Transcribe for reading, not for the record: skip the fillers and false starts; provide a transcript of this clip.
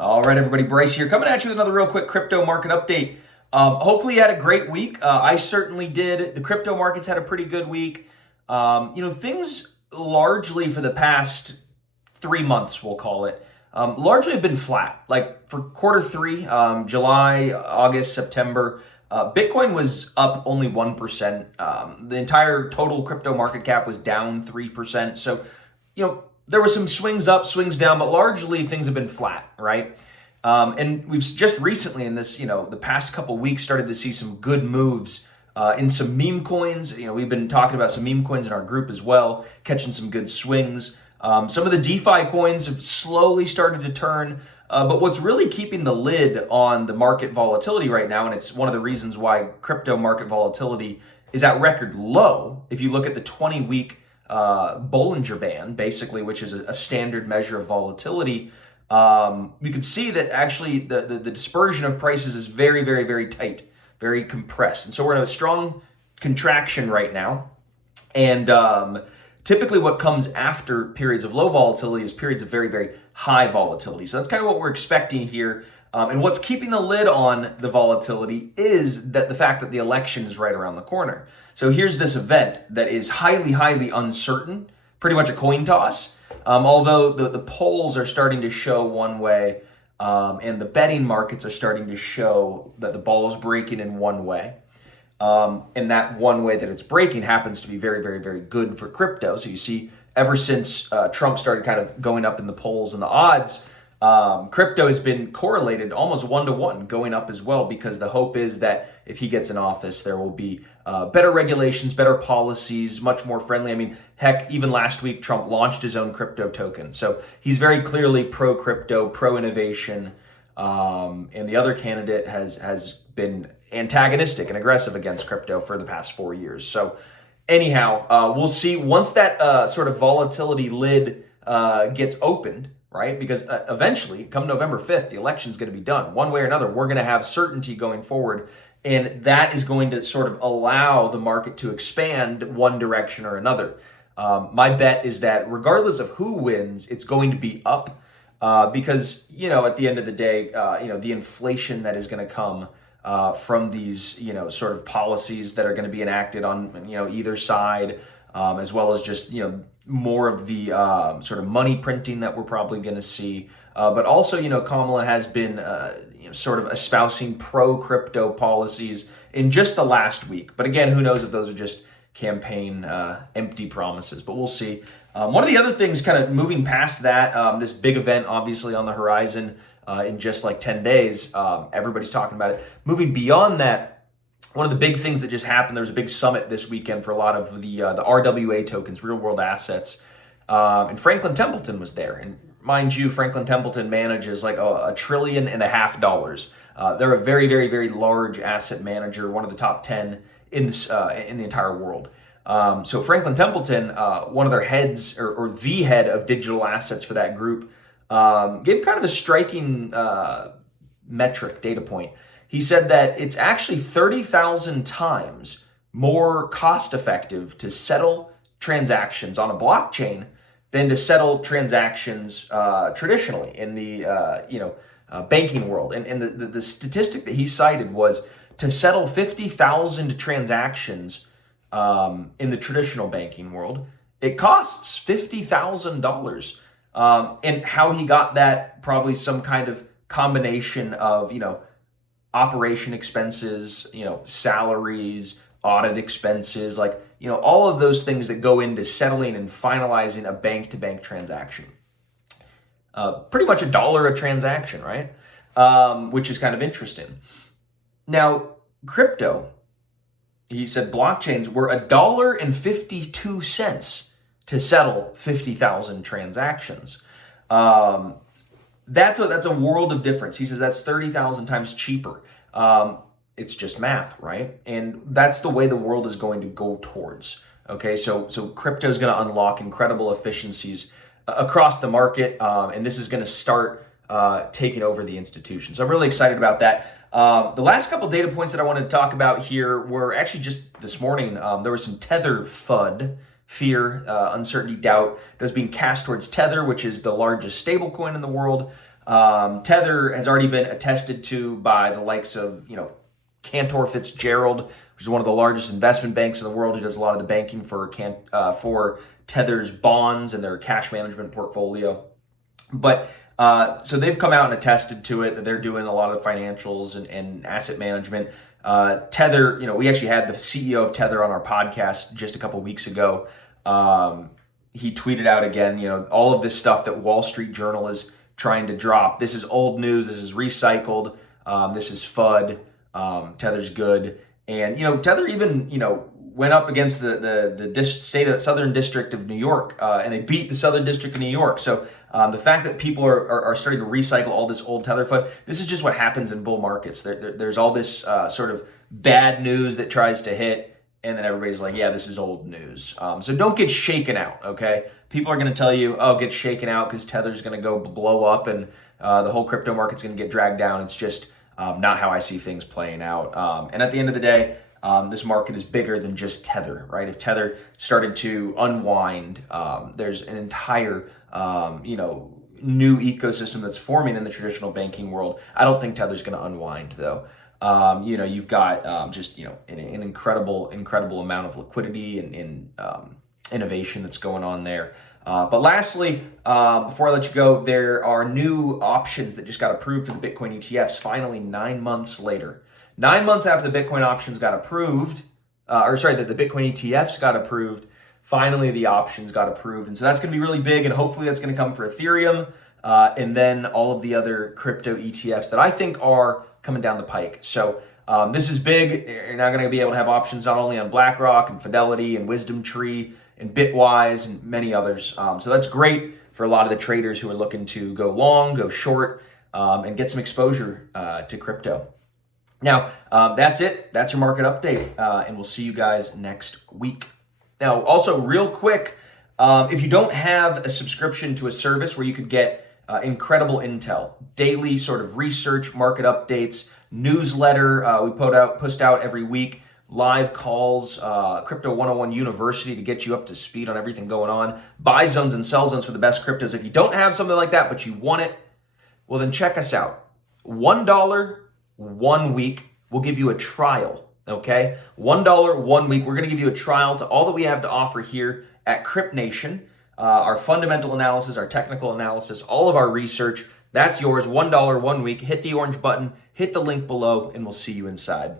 All right, everybody, Bryce here, coming at you with another real quick crypto market update. Hopefully you had a great week. I certainly did. The crypto markets had a pretty good week. Things largely for the past 3 months, we'll call it, largely have been flat. Like for quarter three, July, August, September, Bitcoin was up only 1%. The entire total crypto market cap was down 3%. So, there were some swings up, swings down, but largely things have been flat, right? And we've just recently in this, the past couple weeks started to see some good moves in some meme coins. We've been talking about some meme coins in our group as well, catching some good swings. Some of the DeFi coins have slowly started to turn. But what's really keeping the lid on the market volatility right now, and it's one of the reasons why crypto market volatility is at record low, if you look at the 20-week Bollinger Band, basically, which is a standard measure of volatility, you can see that actually the dispersion of prices is very, very, very tight, very compressed. And so we're in a strong contraction right now. And typically what comes after periods of low volatility is periods of very, very high volatility. So that's kind of what we're expecting here. And what's keeping the lid on the volatility is that the fact that the election is right around the corner. So here's this event that is highly, highly uncertain, pretty much a coin toss. Although the polls are starting to show one way, and the betting markets are starting to show that the ball is breaking in one way. And that one way that it's breaking happens to be very, very, very good for crypto. So you see, ever since Trump started kind of going up in the polls and the odds, crypto has been correlated almost 1-to-1 going up as well, because the hope is that if he gets in office, there will be better regulations, better policies, much more friendly. I mean, heck, even last week, Trump launched his own crypto token. So he's very clearly pro-crypto, pro-innovation. And the other candidate has been antagonistic and aggressive against crypto for the past 4 years. So anyhow, we'll see once that sort of volatility lid gets opened, right? Because eventually, come November 5th, the election is going to be done. One way or another, we're going to have certainty going forward. And that is going to sort of allow the market to expand one direction or another. My bet is that regardless of who wins, it's going to be up because, at the end of the day, the inflation that is going to come from these, sort of policies that are going to be enacted on, either side, as well as just, more of the sort of money printing that we're probably going to see. But also, Kamala has been sort of espousing pro-crypto policies in just the last week. But again, who knows if those are just campaign empty promises, but we'll see. One of the other things kind of moving past that, this big event obviously on the horizon in just like 10 days, everybody's talking about it. Moving beyond that, one of the big things that just happened, there was a big summit this weekend for a lot of the RWA tokens, real world assets. And Franklin Templeton was there. And mind you, Franklin Templeton manages like $1.5 trillion. They're a very, very, very large asset manager, one of the top 10 in the entire world. So Franklin Templeton, one of their heads or the head of digital assets for that group, gave kind of a striking metric data point. He said that it's actually 30,000 times more cost effective to settle transactions on a blockchain than to settle transactions traditionally in the banking world. And the statistic that he cited was to settle 50,000 transactions in the traditional banking world, it costs $50,000. And how he got that, probably some kind of combination of, operation expenses, salaries, audit expenses, all of those things that go into settling and finalizing a bank-to-bank transaction. Pretty much $1 a transaction, right? Which is kind of interesting. Now, crypto, he said blockchains were $1.52 to settle 50,000 transactions. That's a world of difference. He says that's 30,000 times cheaper. It's just math, right? And that's the way the world is going to go towards. Okay, so crypto is going to unlock incredible efficiencies across the market, and this is going to start taking over the institutions. So I'm really excited about that. The last couple data points that I wanted to talk about here were actually just this morning. There was some Tether FUD, fear, uncertainty, doubt that was being cast towards Tether, which is the largest stablecoin in the world. Tether has already been attested to by the likes of, Cantor Fitzgerald, which is one of the largest investment banks in the world, who does a lot of the banking for Tether's bonds and their cash management portfolio. But so they've come out and attested to it, that they're doing a lot of the financials and asset management. Tether, we actually had the CEO of Tether on our podcast just a couple weeks ago. He tweeted out again, all of this stuff that Wall Street Journal is trying to drop. This is old news. This is recycled. This is FUD. Tether's good. And, Tether even, went up against the Southern District of New York, and they beat the Southern District of New York. So the fact that people are starting to recycle all this old Tether FUD, this is just what happens in bull markets. There's all this sort of bad news that tries to hit, and then everybody's like, yeah, this is old news. So don't get shaken out, okay? People are going to tell you, oh, get shaken out because Tether's going to go blow up and the whole crypto market's going to get dragged down. It's just not how I see things playing out. And at the end of the day, this market is bigger than just Tether, right? If Tether started to unwind, there's an entire, new ecosystem that's forming in the traditional banking world. I don't think Tether's going to unwind, though. You've got just an incredible amount of liquidity and innovation that's going on there. But lastly, before I let you go, there are new options that just got approved for the Bitcoin ETFs. Finally, 9 months later. 9 months after the Bitcoin options got approved, that the Bitcoin ETFs got approved, finally the options got approved. And so that's going to be really big, and hopefully that's going to come for Ethereum and then all of the other crypto ETFs that I think are coming down the pike. So this is big. You're now going to be able to have options not only on BlackRock and Fidelity and Wisdom Tree and Bitwise and many others. So that's great for a lot of the traders who are looking to go long, go short, and get some exposure to crypto. Now, that's it. That's your market update, and we'll see you guys next week. Now, also real quick, if you don't have a subscription to a service where you could get incredible intel, daily sort of research, market updates, newsletter we post out every week, live calls, Crypto 101 University to get you up to speed on everything going on, buy zones and sell zones for the best cryptos. If you don't have something like that, but you want it, well, then check us out. $1 1 week. We'll give you a trial, okay? $1 1 week. We're going to give you a trial to all that we have to offer here at Crypt Nation. Our fundamental analysis, our technical analysis, all of our research. That's yours. $1 1 week. Hit the orange button, hit the link below, and we'll see you inside.